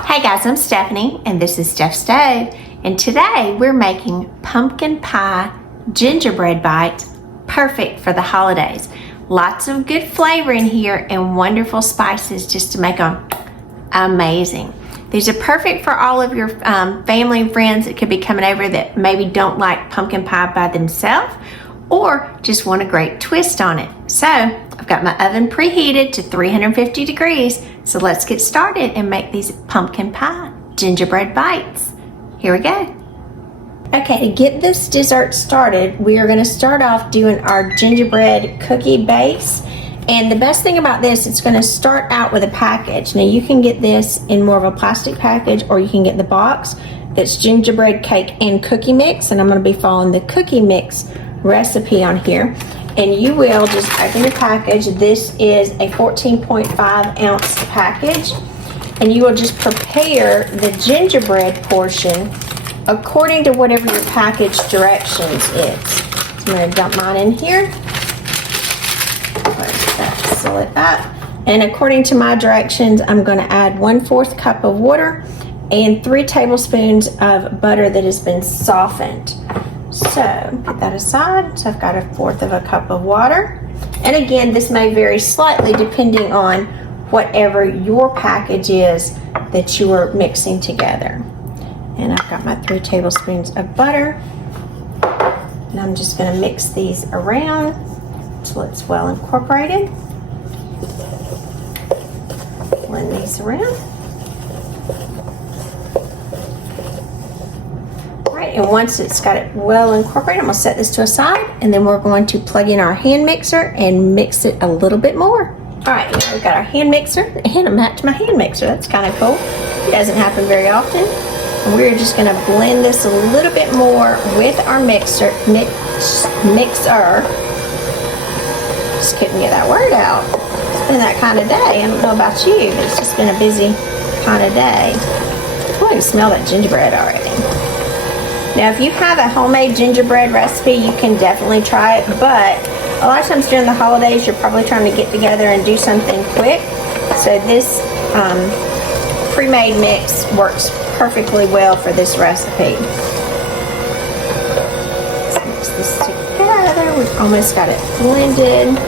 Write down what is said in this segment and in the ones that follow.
Hey guys, I'm Stephanie and this is Steph Stove, and today we're making pumpkin pie gingerbread bites perfect for the holidays. Lots of good flavor in here and wonderful spices just to make them amazing. These are perfect for all of your family and friends that could be coming over that maybe don't like pumpkin pie by themselves or just want a great twist on it. So I've got my oven preheated to 350 degrees. So let's get started and make these pumpkin pie gingerbread bites. Here we go. Okay, to get this dessert started, we are gonna start off doing our gingerbread cookie base. And the best thing about this, it's gonna start out with a package. Now you can get this in more of a plastic package or you can get the box that's gingerbread cake and cookie mix. And I'm gonna be following the cookie mix recipe on here. And you will just open the package. This is a 14.5 ounce package. And you will just prepare the gingerbread portion according to whatever your package directions is. So I'm gonna dump mine in here. Let that seal it up. And according to my directions, I'm gonna add 1/4 cup of water and 3 tablespoons of butter that has been softened. So put that aside. So I've got 1/4 cup of water. And again, this may vary slightly depending on whatever your package is that you are mixing together. And I've got my 3 tablespoons of butter. And I'm just gonna mix these around until it's well incorporated. Blend these around. And once it's got it well incorporated, I'm gonna set this to a side, and then we're going to plug in our hand mixer and mix it a little bit more. All right, now we've got our hand mixer and a match to my hand mixer. That's kind of cool. It doesn't happen very often. And we're just gonna blend this a little bit more with our mixer. Just couldn't get that word out. It's been that kind of day. I don't know about you, but it's just been a busy kind of day. Oh, I can smell that gingerbread already. Now, if you have a homemade gingerbread recipe, you can definitely try it, but a lot of times during the holidays, you're probably trying to get together and do something quick. So this pre-made mix works perfectly well for this recipe. Let's mix this together. We've almost got it blended.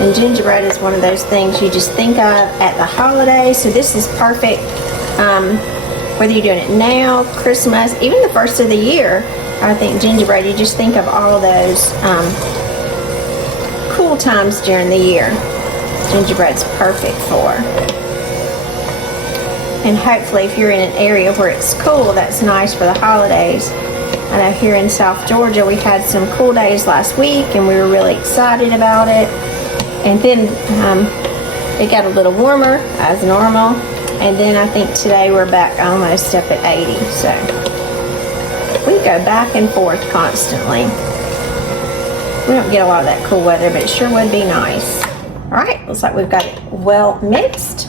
And gingerbread is one of those things you just think of at the holidays, so this is perfect. Whether you're doing it now, Christmas, even the first of the year, I think gingerbread, you just think of all those cool times during the year. Gingerbread's perfect for. And hopefully if you're in an area where it's cool, that's nice for the holidays. I know here in South Georgia, we had some cool days last week and we were really excited about it. And then it got a little warmer as normal. And then I think today we're back almost up at 80. So we go back and forth constantly. We don't get a lot of that cool weather, but it sure would be nice. All right, looks like we've got it well mixed.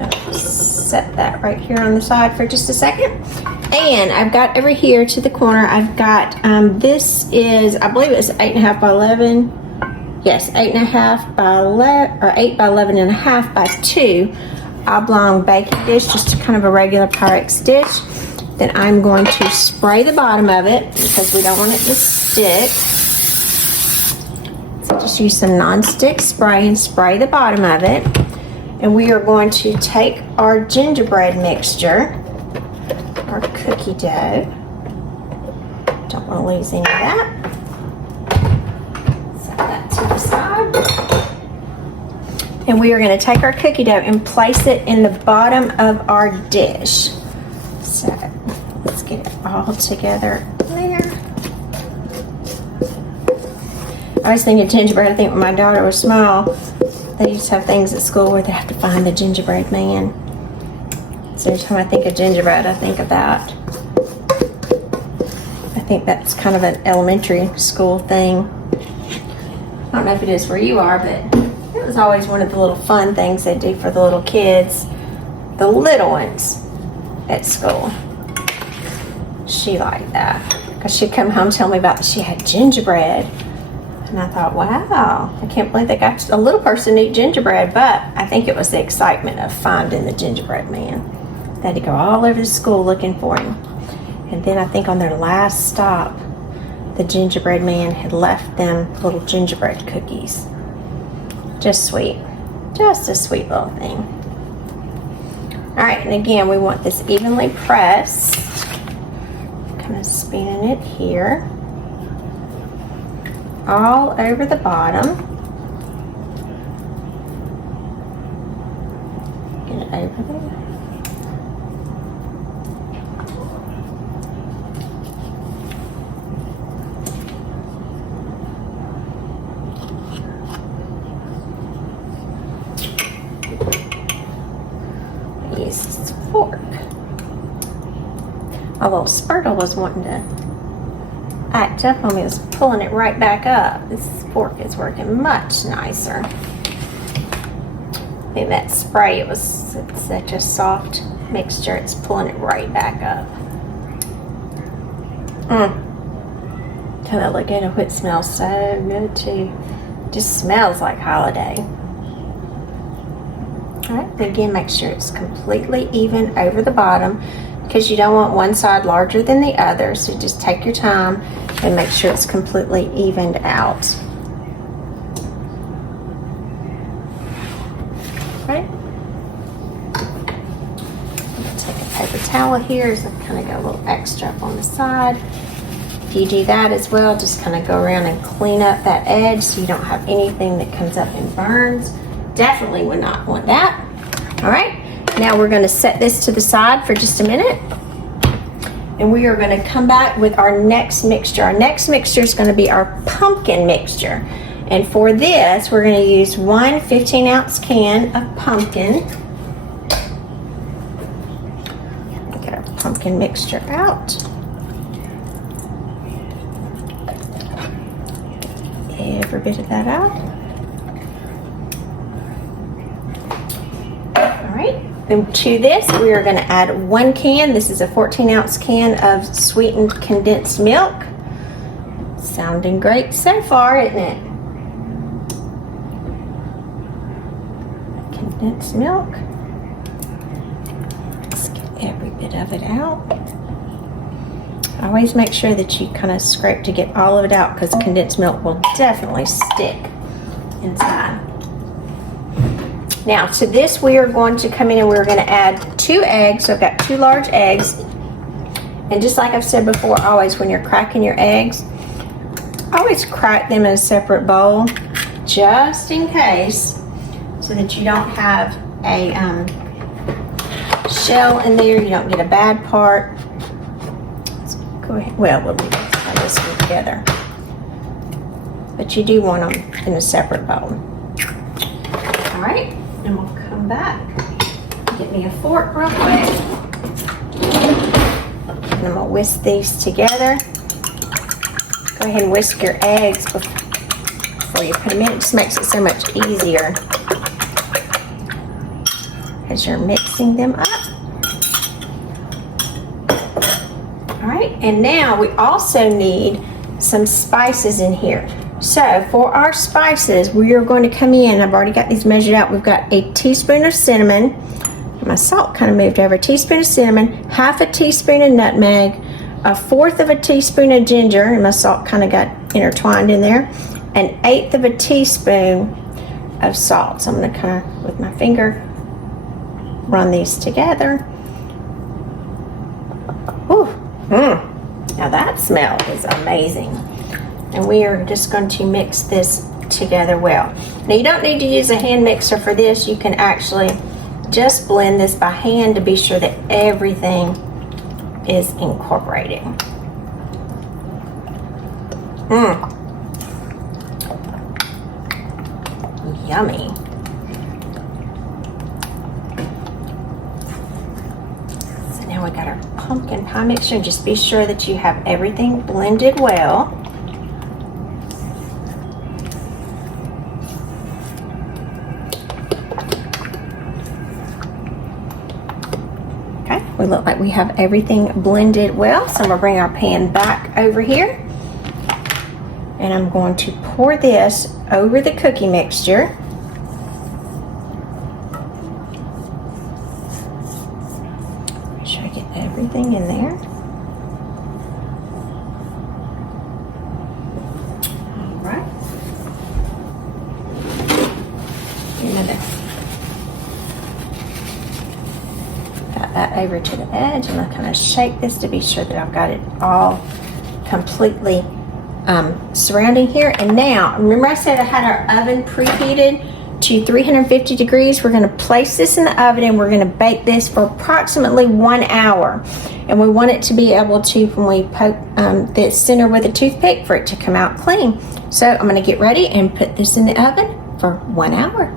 I'll set that right here on the side for just a second. And I've got over here to the corner, I've got, this is, I believe it's 8.5 by 11. Yes, 8.5 by 11, or 8 by 11.5 by 2. Oblong baking dish, just kind of a regular Pyrex dish. Then I'm going to spray the bottom of it because we don't want it to stick. So just use some non-stick spray and spray the bottom of it. And we are going to take our gingerbread mixture, our cookie dough. Don't want to lose any of that. Set that to the side. And we are going to take our cookie dough and place it in the bottom of our dish. So let's get it all together there. I always think of gingerbread. I think when my daughter was small, they used to have things at school where they have to find the gingerbread man. So every time I think of gingerbread, I think of that. I think that's kind of an elementary school thing. I don't know if it is where you are, but it was always one of the little fun things they do for the little kids, the little ones at school. She liked that because she'd come home and tell me about she had gingerbread. And I thought, wow, I can't believe they got a little person to eat gingerbread, but I think it was the excitement of finding the gingerbread man. They had to go all over the school looking for him. And then I think on their last stop, the gingerbread man had left them little gingerbread cookies. Just sweet. Just a sweet little thing. All right, and again, we want this evenly pressed. Kind of spinning it here. All over the bottom. Get it over there. Use this fork. A little Spurtle was wanting to act up on me. It was pulling it right back up. This fork is working much nicer. I think that spray, it's such a soft mixture, it's pulling it right back up. Kind of look at it, it smells so good too. Just smells like holiday. Alright, again, make sure it's completely even over the bottom, because you don't want one side larger than the other, so just take your time and make sure it's completely evened out. Right? Take a paper towel here, so kind of got a little extra up on the side. If you do that as well, just kind of go around and clean up that edge so you don't have anything that comes up and burns. Definitely would not want that. All right, now we're going to set this to the side for just a minute, and we are going to come back with our next mixture. Our next mixture is going to be our pumpkin mixture, and for this we're going to use one 15-ounce can of pumpkin. Get our pumpkin mixture out. Every bit of that out. All right, then to this we are going to add one can. This is a 14-ounce can of sweetened condensed milk. Sounding great so far, isn't it? Condensed milk. Let's get every bit of it out. Always make sure that you kind of scrape to get all of it out, because condensed milk will definitely stick inside. Now to this we are going to come in and we're going to add 2 eggs. So I've got 2 large eggs, and just like I've said before, always when you're cracking your eggs, always crack them in a separate bowl, just in case, so that you don't have a shell in there, you don't get a bad part. Go ahead. Well, we'll try this one together, but you do want them in a separate bowl. All right, and we'll come back. Get me a fork real quick, and I'm gonna whisk these together. Go ahead and whisk your eggs before you put them in. It just makes it so much easier as you're mixing them up. Alright, and now we also need some spices in here. So for our spices, we are going to come in, I've already got these measured out. We've got a teaspoon of cinnamon. My salt kind of moved over. A teaspoon of cinnamon, half a teaspoon of nutmeg, 1/4 of a teaspoon of ginger, and my salt kind of got intertwined in there, 1/8 of a teaspoon of salt. So I'm going to kind of, with my finger, run these together. Ooh. Now that smell is amazing. And we are just going to mix this together well. Now you don't need to use a hand mixer for this. You can actually just blend this by hand to be sure that everything is incorporating. Yummy. Now we got our pumpkin pie mixture. Just be sure that you have everything blended well. Okay, we look like we have everything blended well. So I'm gonna bring our pan back over here. And I'm going to pour this over the cookie mixture. Make sure I get everything in there. All right. Got that over to the edge, and I'm going to shake this to be sure that I've got it all completely surrounding here. And now, remember I said I had our oven preheated to 350 degrees. We're going to place this in the oven and we're going to bake this for approximately 1 hour. And we want it to be able to, when we poke the center with a toothpick, for it to come out clean. So I'm going to get ready and put this in the oven for 1 hour.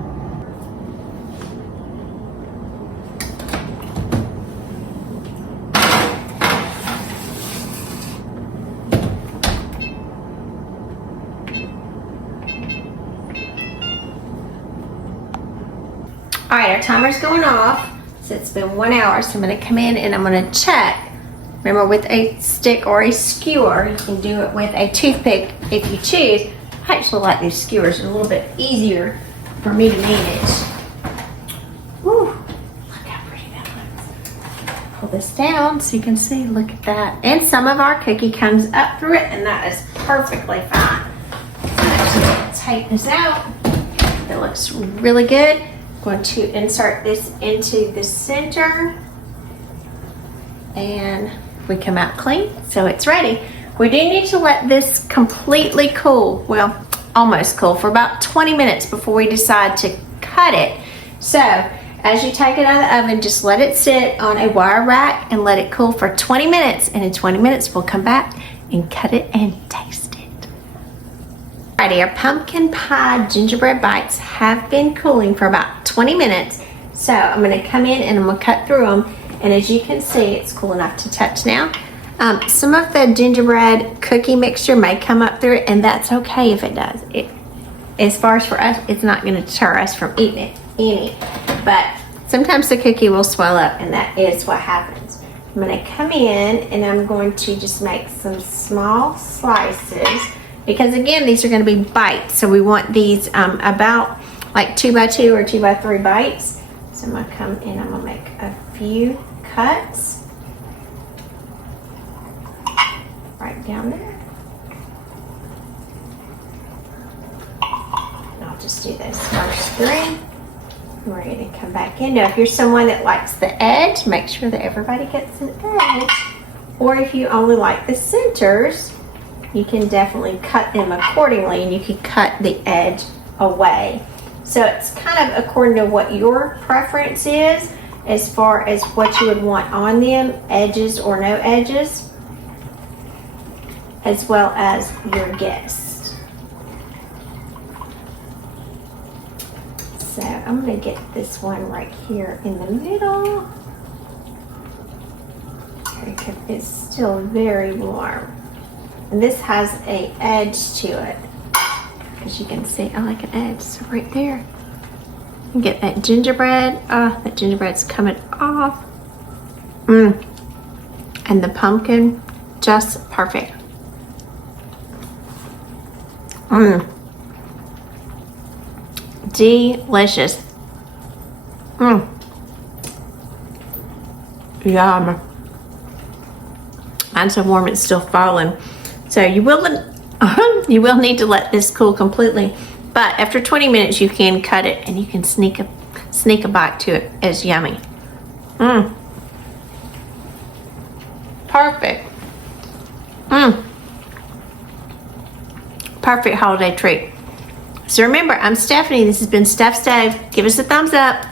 All right, our timer's going off, so it's been 1 hour, so I'm gonna come in and I'm gonna check. Remember, with a stick or a skewer, you can do it with a toothpick if you choose. I actually like these skewers, they're a little bit easier for me to manage. Whew, look how pretty that looks. Pull this down so you can see, look at that. And some of our cookie comes up through it, and that is perfectly fine. So I'm just take this out. It looks really good. Going to insert this into the center, and we come out clean, so it's ready. We do need to let this completely cool, well, almost cool, for about 20 minutes before we decide to cut it. So as you take it out of the oven, just let it sit on a wire rack and let it cool for 20 minutes, and in 20 minutes we'll come back and cut it and taste it. Alrighty, our pumpkin pie gingerbread bites have been cooling for about 20 minutes. So I'm going to come in and I'm going to cut through them. And as you can see, it's cool enough to touch now. Some of the gingerbread cookie mixture may come up through it, and that's okay if it does. As far as for us, it's not going to deter us from eating it any. But sometimes the cookie will swell up, and that is what happens. I'm going to come in and I'm going to just make some small slices. Because again, these are going to be bites, so we want these about like 2 by 2 or 2 by 3 bites. So I'm going to come in, I'm going to make a few cuts right down there. And I'll just do this first 3. We're going to come back in. Now, if you're someone that likes the edge, make sure that everybody gets an edge. Or if you only like the centers, you can definitely cut them accordingly, and you can cut the edge away. So it's kind of according to what your preference is as far as what you would want on them, edges or no edges, as well as your guest. So I'm going to get this one right here in the middle. It's still very warm. And this has an edge to it. As you can see, I like an edge. So right there. You get that gingerbread. Oh, that gingerbread's coming off. And the pumpkin, just perfect. Delicious. Yum. Mine's so warm it's still falling. So you will need to let this cool completely, but after 20 minutes you can cut it and you can sneak a bite to it. It's yummy. Perfect. Perfect holiday treat. So remember, I'm Stephanie. This has been Steph Stave. Give us a thumbs up.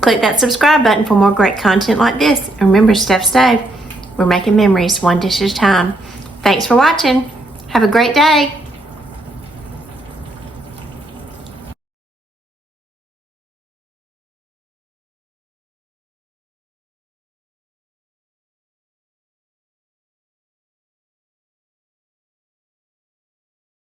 Click that subscribe button for more great content like this. And remember, Steph Stave, we're making memories one dish at a time. Thanks for watching. Have a great day.